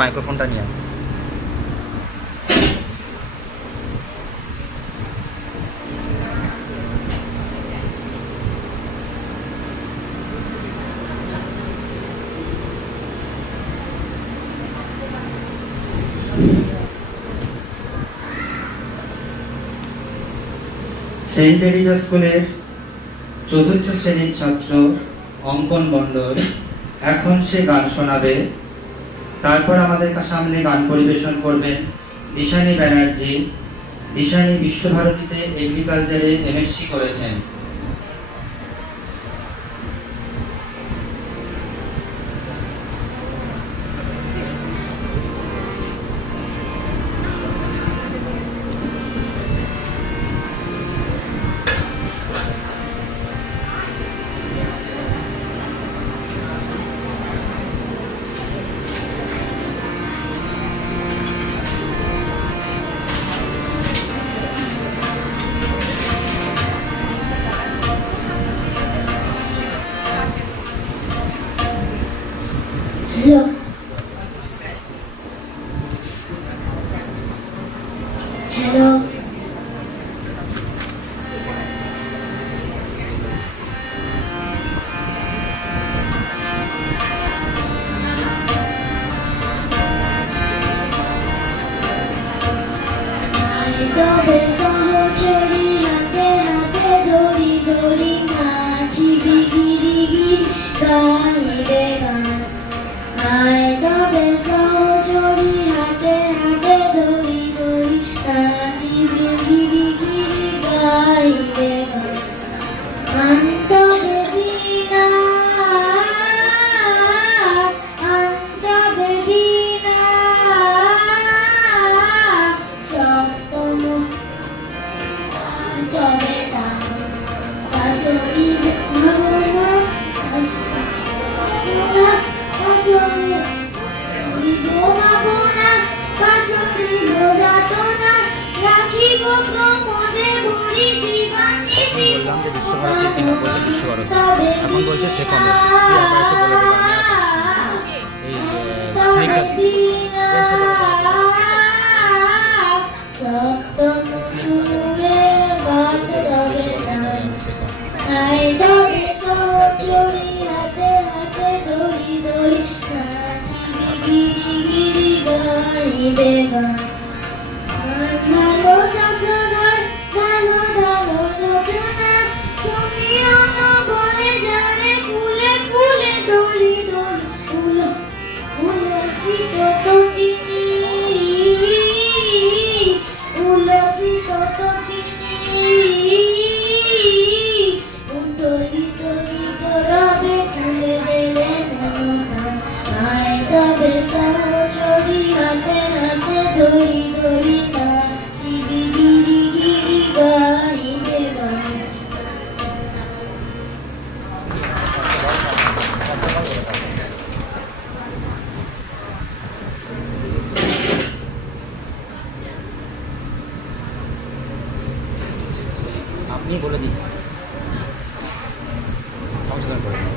মাইক্রোফোনটা নিয়ে Saint Teresa স্কুলের চতুর্থ শ্রেণীর ছাত্র অঙ্কন মণ্ডল এখন সে গান শোনাবে। তারপর আমাদের সামনে গান পরিবেশন করবেন দিশানি ব্যানার্জি। দিশানি বিশ্বভারতীতে এগ্রিকালচারে এমএসসি করেছেন। Hello. Hello. তবে সহচরী হাতে হাতে দড়ি দড়ি নাচিবি গিরি গিরি গাইবে গান। আয় তবে সহচরী হাতে হাতে দড়ি দড়ি নাচিবি গিরি গিরি গাইবে গান। আন্তবে দিনা আন্তবে দিনা সপ্তম তবে তাম বাসরি ভাবনা বাসরি ভাবনা বাসরি বোঝাতনা রাখিব প্রমোদে ভরি দিবানি বললাম যে বিশ্বভারতী কিনা বলছে বিশ্বভারতী, এখন বলছে সে কমে। তুই আবার একটু বলে দেবো, আমি আর পারছি না। সপ্তম সুরে বাদ রবে নাম। আয় তবে সহচরী হাতে হাতে দড়ি দড়ি নাচিবি গিরি গিরি গাইবে গান। ভালো শাসনার ভালো ভালো যোজনা সমীরণ বয়ে যারে ফুলে ফুলে দড়ি দড়ি ফুল উলসিত তটিনী উলসিত তটিনী উত্তলিত রবে ফুলে দেলে মনোপ্রাণ। আয় তবে সহচরী হাতে হাতে দড়ি দড়ি নাচিবি গিরি গিরি গাইবে গান। আপনি বলে দিন, সংশোধন করে দিন।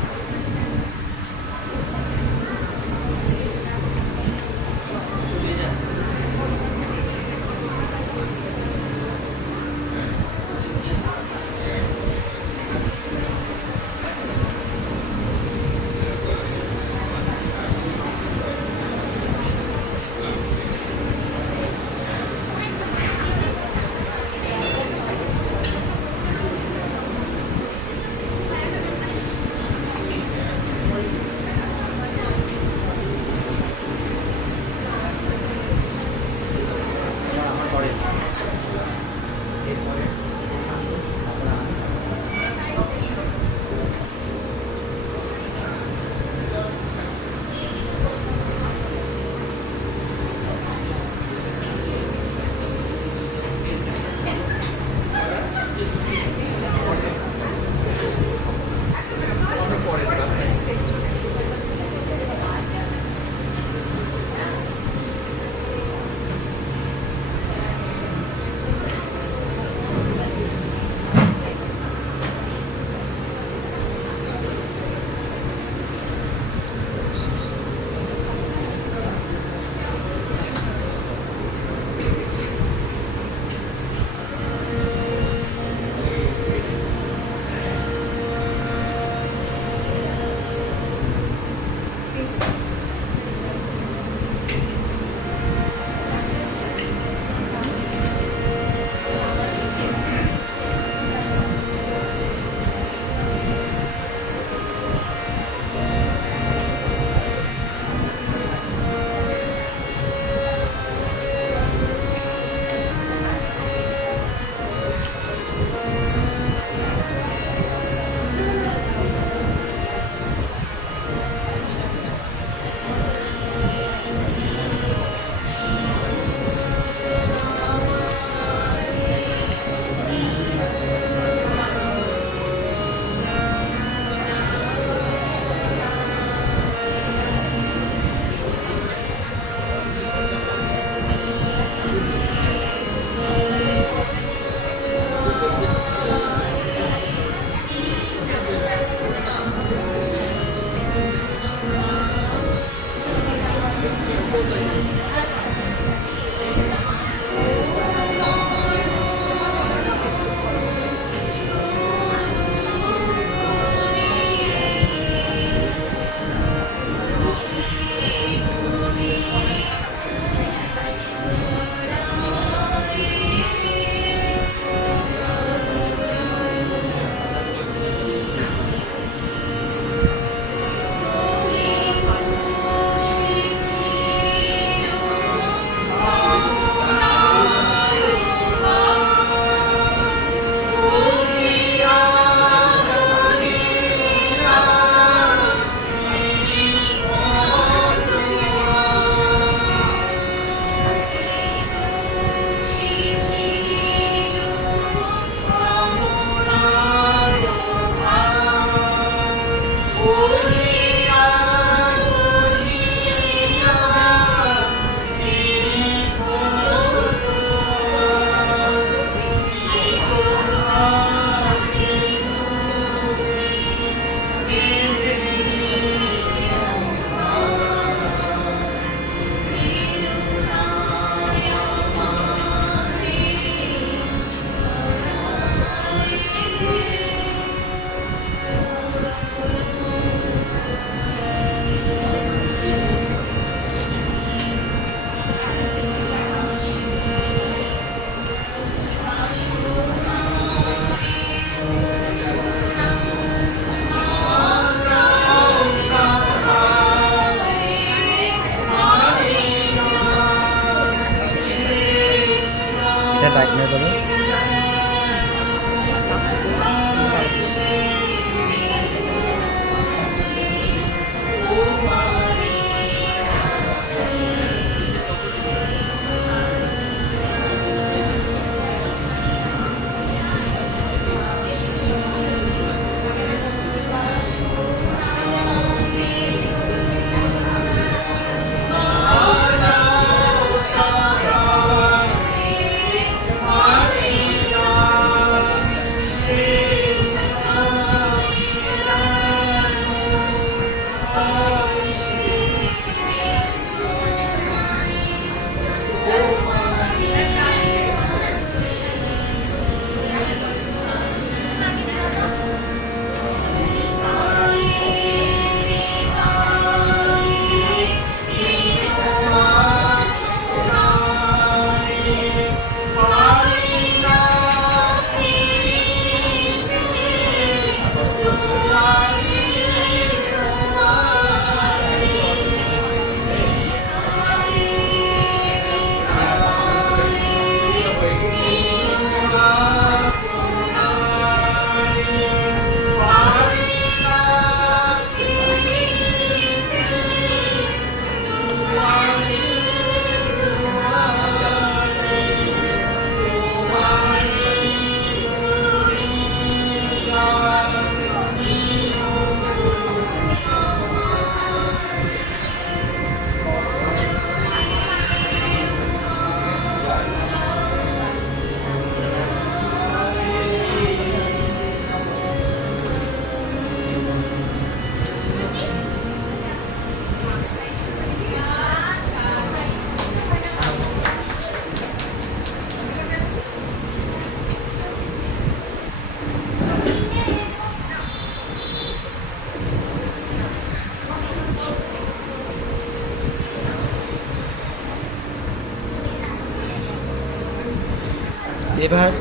এবার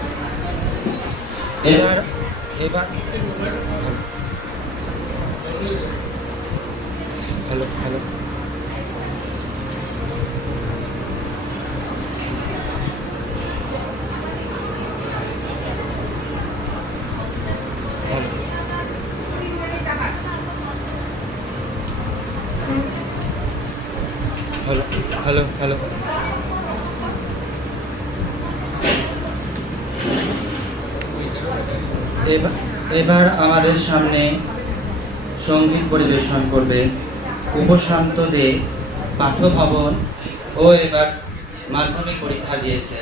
এবার এবার hello hello hello hello hello এবার আমাদের সামনে সঙ্গীত পরিবেশন করবে উপশান্ত দে। পাঠ্যভবন ও এবার মাধ্যমিক পরীক্ষা দিয়েছে।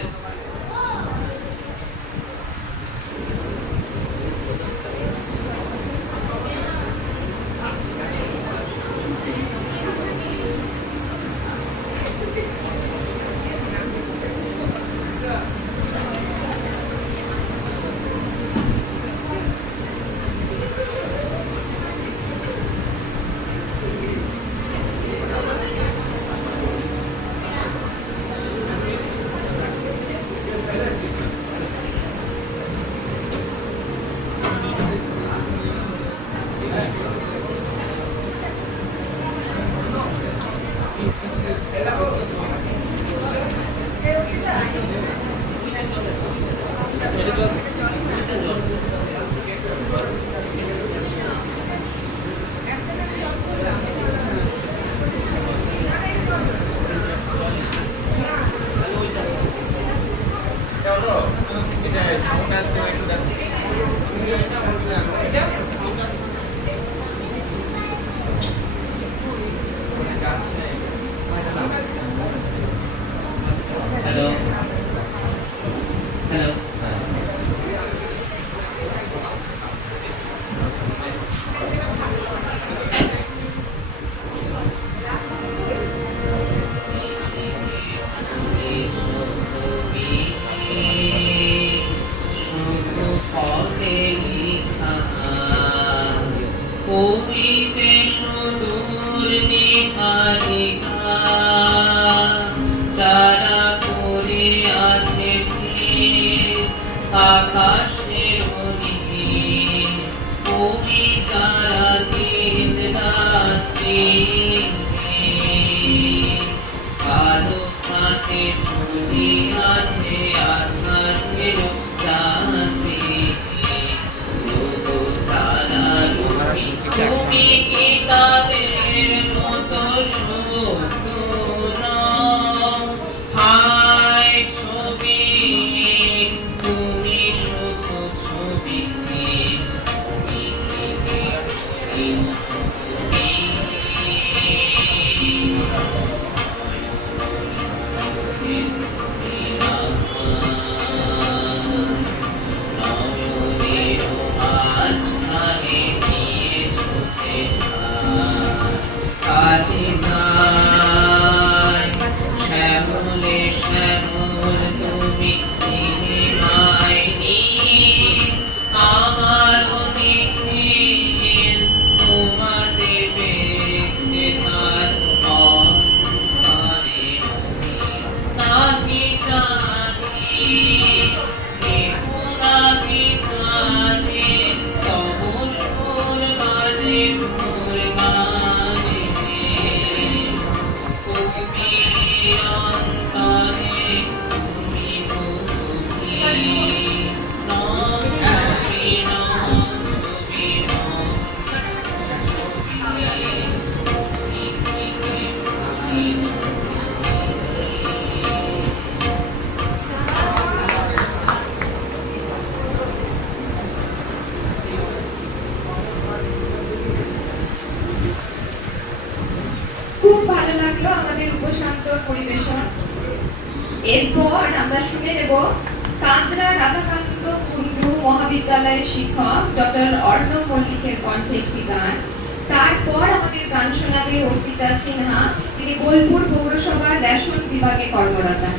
হ্যালো হ্যালো ওই যে সুদূর নিহারিকা যারা করে আছে ভিড় আকাশের নীল, ওই যারা দিন রাত্রি কালো হাতে ছুটি আছে আধারের যাত্রী। তুমি কি তাদের মতো শত্রু হায় ছবি, তুমি শুধু ছবি শ্যামলে শ্যামল তুমি আমার অনেক তোমাদের পেয়েছে তার অন্তরে নাহি জানি নাহি জানে তব সুর বাজে মোর গানে। তুমি অন্তরে তুমি তুমি না ছবি না ছবি না খুব ভালো লাগলো আমাদের উপশান্ত পরিবেশন। এরপর আমরা শুনে নেব কান্দ্রা রাধাকান্ত কুন্ডু মহাবিদ্যালয়ের শিক্ষক ডক্টর অর্ণব মল্লিকের কণ্ঠে একটি গান। তারপর আমাদের গান শোনাবে অর্পিতা সিনহা, তিনি বোলপুর পৌরসভার রেশন বিভাগে কর্মরতা।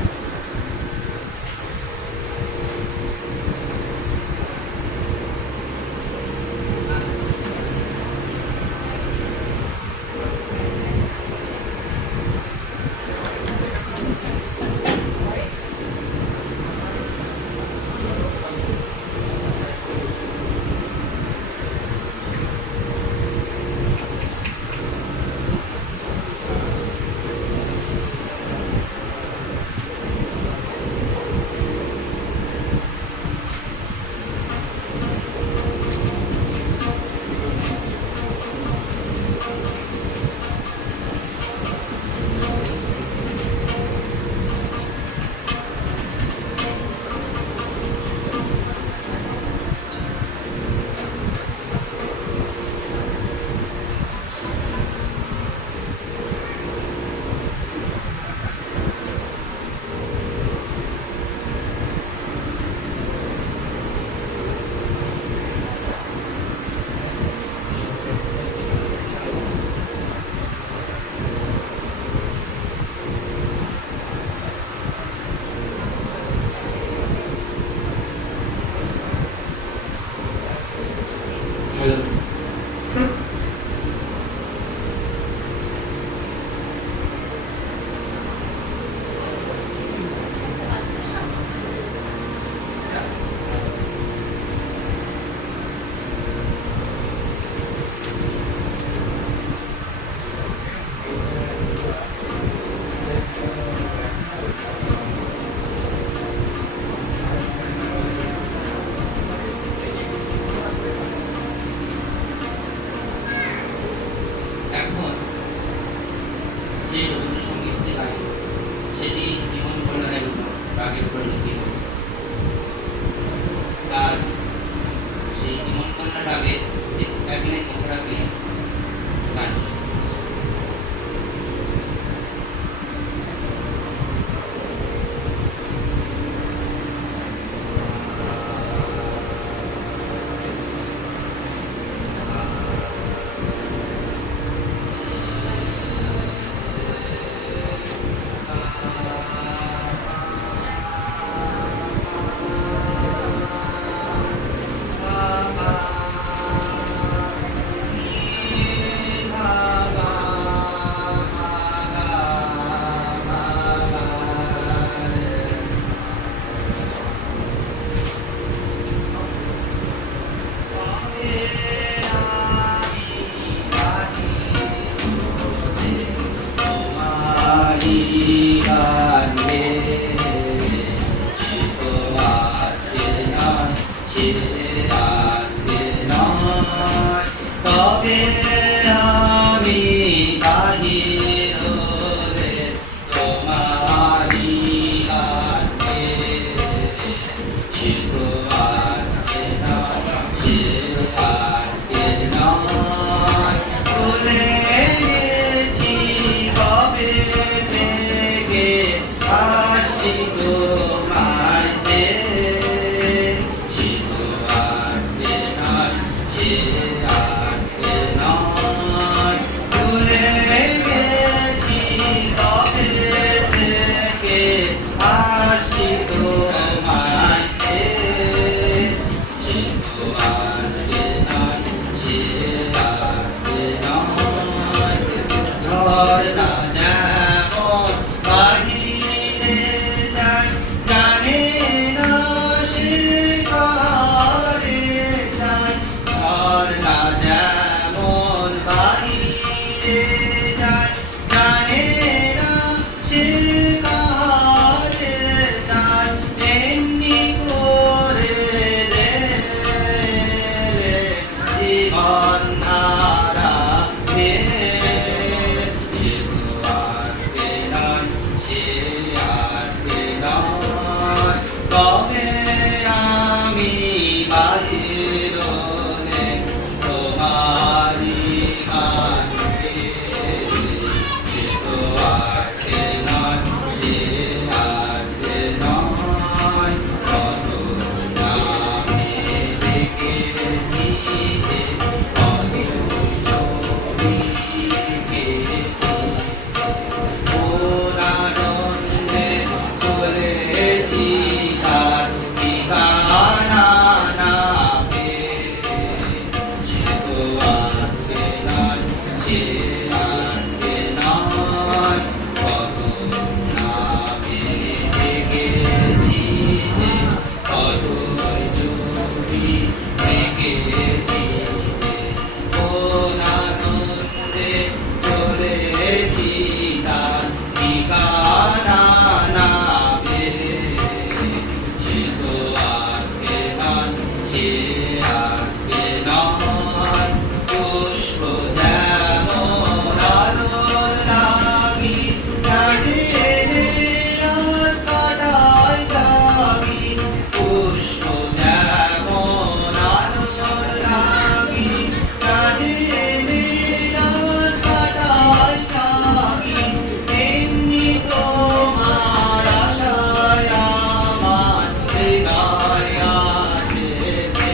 শোনার আগে এক মিনিট মুখটা প্লিজ গান তবে আমি বাহির হলে তোমারি আগে সে তো আজকে নয় সে আজকে নয় ভুলে গেছি কবে থেকে আসি তোমায় যে সে তো আজকে নয় সে আজকে নয় ভুলে গেছি কবে থেকে আসি তোমায় যে সে তো আজকে নয় সে আজকে নয় ঘর না যেমন বাহিরে যায় জানে না সে ঘরে যায় ঘর না যেমন বাহিরে যায় জানে না সে ঘরে যায় এমনি করে দে জীবন ধারা সে তো আজকে নয় সে আজকে নয় তবে আমি বাহির হলে তোমারি আগে সে তো আজকে নয় সে আজকে নয় কত নামে দেখেছি যে কত ছবি এঁকেছি কোন আনন্দে চলেছি তার ঠিকানা না পেয়ে সে তো আজকে নয় সে আজকে নয় কত নামে দেখেছি যে কত ছবি এঁকেছি যে কোন আনন্দে চলেছি তার ঠিকানা না পেয়ে সে তো আজকে নয় সে আজকে নয় পুষ্প যেমন আলো লাগি কাজে রাত কাটায় যাবি পুষ্প যেমন আলো লাগি কাজে রাত কাটায় যাবি এমনি তোমার আশায় আমার হৃদয় আছে যে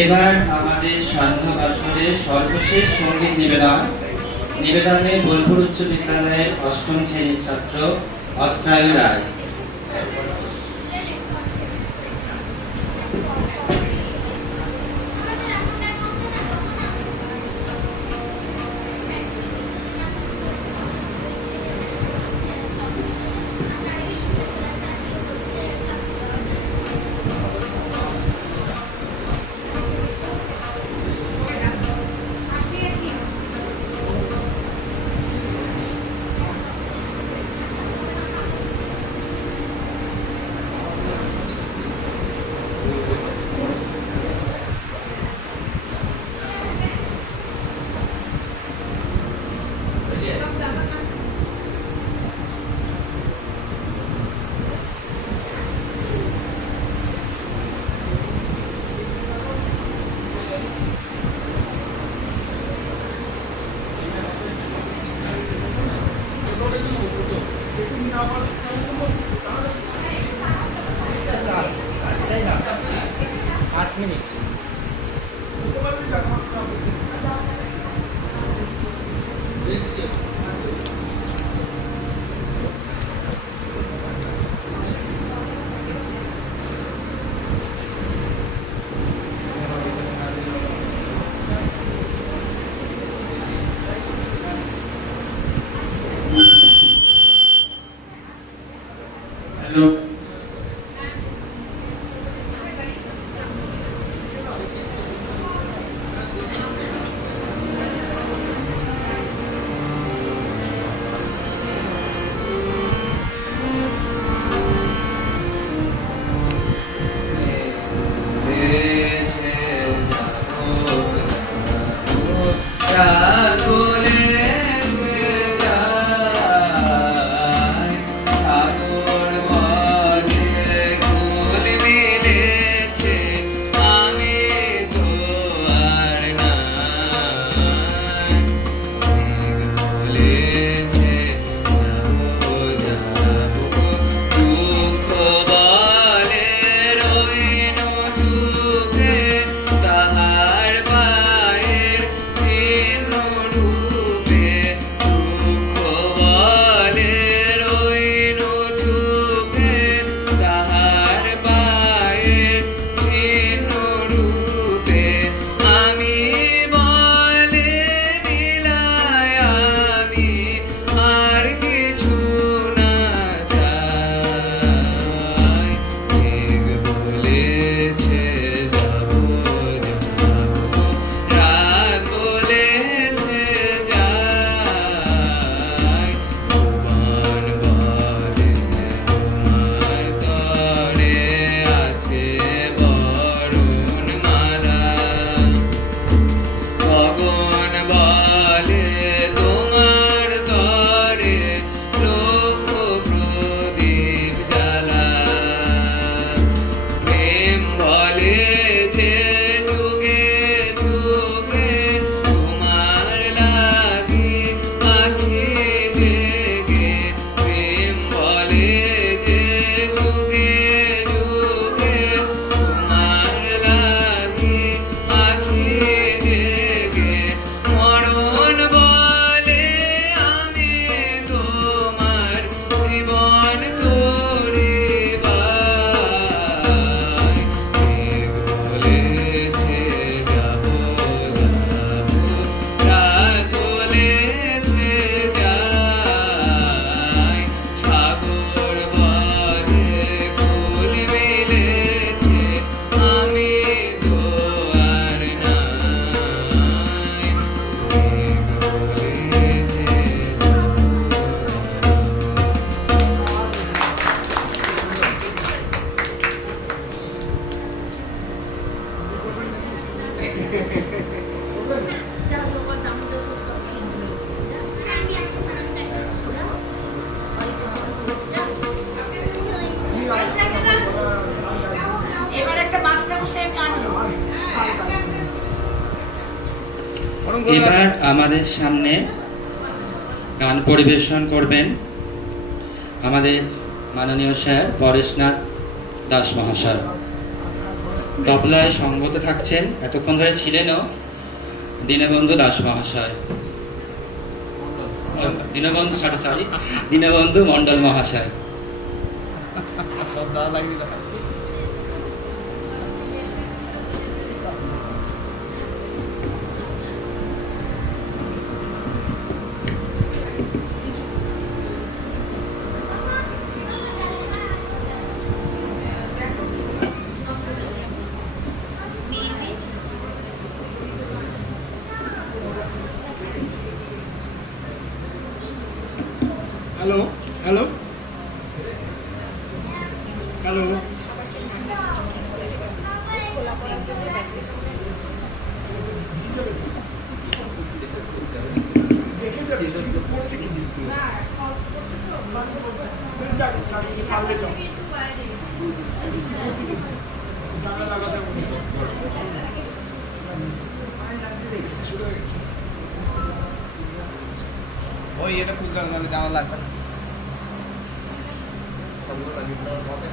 এবার আমাদের সান্ধ্য বাসরের সর্বশেষ সঙ্গীত নিবেদনে বোলপুর উচ্চ বিদ্যালয়ের ৮ম শ্রেণীর ছাত্র অত্রায়ু রায়। এবার আমাদের সামনে গান পরিবেশন করবেন আমাদের মাননীয় স্যার পরেশনাথ দাস মহাশয়। তবলায় সঙ্গত থাকছেন, এতক্ষণ ধরে ছিলেনও দীনবন্ধু দাস মহাশয়, দীনবন্ধু মণ্ডল মহাশয়। সব দাদা লাগিয়ে দিল। হ্যালো হ্যালো হ্যালো ওই এটা খুব জানা লাগবে না। সবগুলো লাগিয়ে দেওয়ার পরে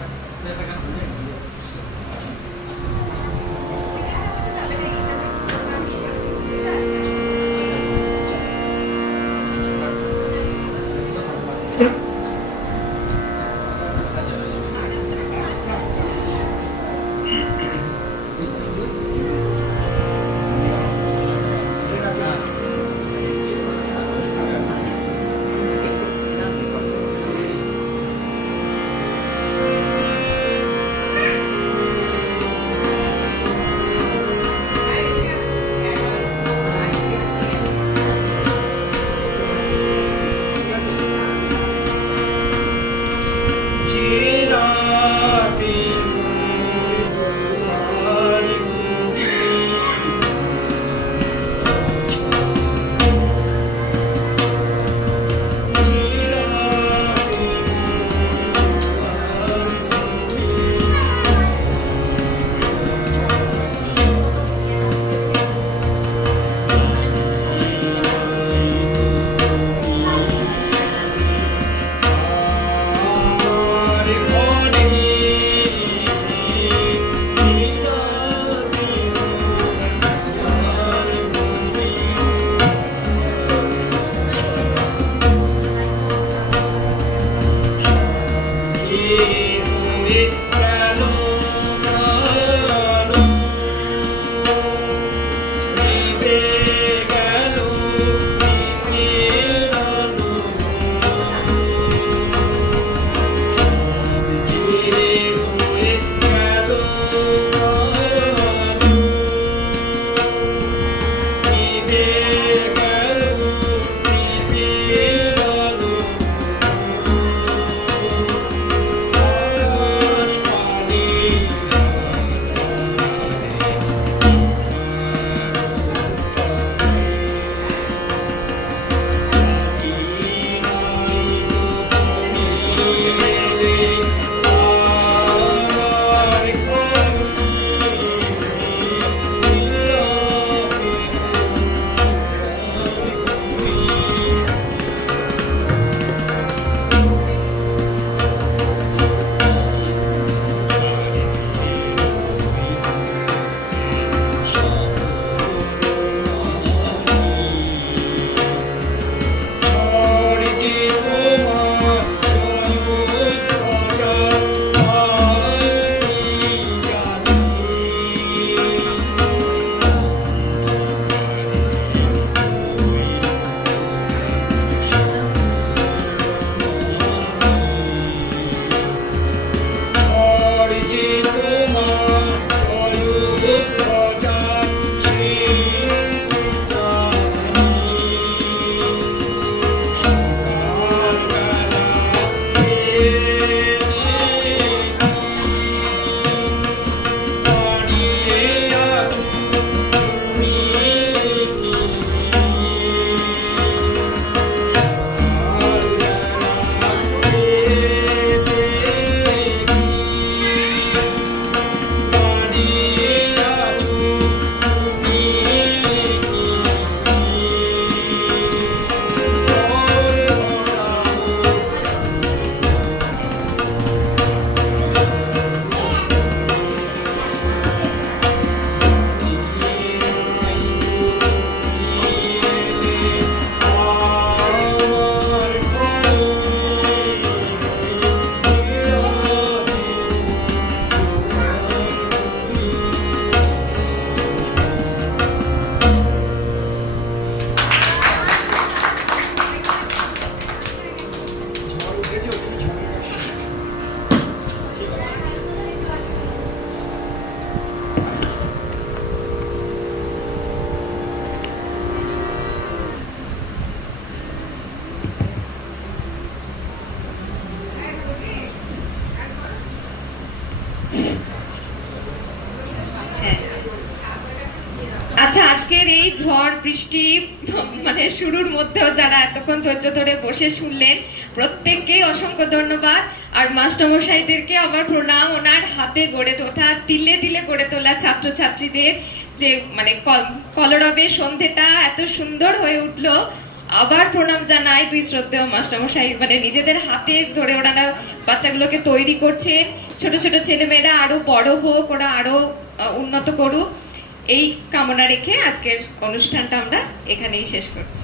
আচ্ছা, আজকের এই ঝড় বৃষ্টি মানে শুরুর মধ্যেও যারা এতক্ষণ ধৈর্য ধরে বসে শুনলেন, প্রত্যেককেই অসংখ্য ধন্যবাদ। আর মাস্টারমশাইদেরকে আমার প্রণাম, ওনার হাতে গড়ে ওঠা তিলে তিলে গড়ে তোলা ছাত্রছাত্রীদের যে মানে কলরবে সন্ধেটা এত সুন্দর হয়ে উঠলো। আবার প্রণাম জানাই দুই শ্রদ্ধেয় মাস্টারমশাই, মানে নিজেদের হাতে ধরে ওনারা বাচ্চাগুলোকে তৈরি করছেন। ছোট ছোট ছেলেমেয়েরা আরো বড় হোক, ওরা আরো উন্নত করুক, এই কামনা রেখে আজকের অনুষ্ঠানটা আমরা এখানেই শেষ করছি।